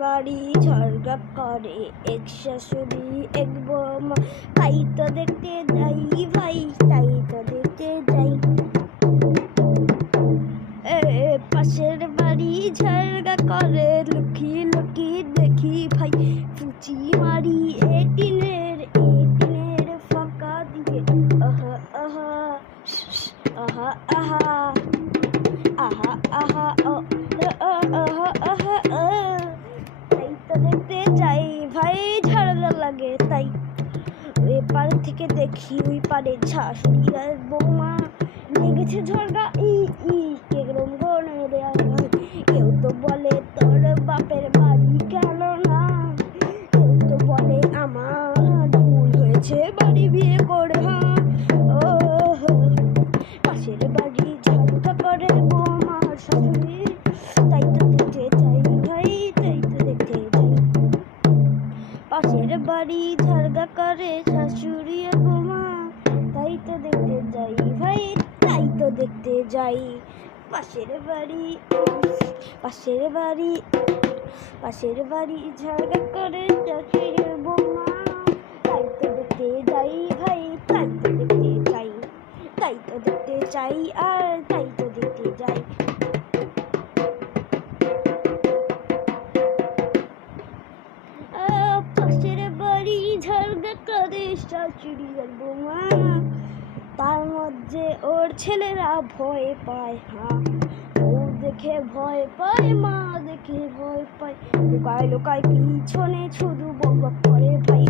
বাড়ি ঝগড়া করে এক শাশুড়ি এক বৌমা, তাই তো দেখতে যাই ভাই, তাই তো দেখতে যাই। পাশের বাড়ি ঝগড়া করে লুকিয়ে লুকিয়ে দেখি ভাই, ফুচি মারি এটিনের ফাঁকা দিয়ে। আহা আহা আহা আহা আহা আহা আহা আহা। তাই তো দেখতে যাই ভাই, ঝগড়া লাগে তাই। ওই পার থেকে দেখি ওই পারে শাশুড়ি আর বৌমা লেগেছে ঝগড়া। কেরম গনে রে আমার, কেউ তো বলে তোর বাপের বাড়ি গেল না, কেউ তো বলে আমার ভুল হয়েছে বাড়ি বিয়ে করে। ও পাশের বাড়ি ঝগড়া করে বৌমা শাশুড়ি, তাই তো দেখতে যাই ভাই, তাই তো দেখতে যাই। পাশের বাড়ি ঝগড়া করে শাশুড়ি আর বৌমা, তাই তো দেখতে যাই ভাই, তাই তো দেখতে যাই। পাশের বাড়ি ঝগড়া করে শাশুড়ি আর বৌমা, তাই তো দেখতে যাই ভাই, তাই তো দেখতে যাই, তাই তো দেখতে চাই আর তাই তো দেখতে যাই। পাশের বাড়ি ঝগড়া করে শাশুড়ি আর বৌমা, তার মধ্যে ওর ছেলেরা ভয় পায়। ও দেখে ভয় পায়, মা দেখে ভয় পায়, লুকায় লুকায় পিছনে শুধু বকবক করে ভাই।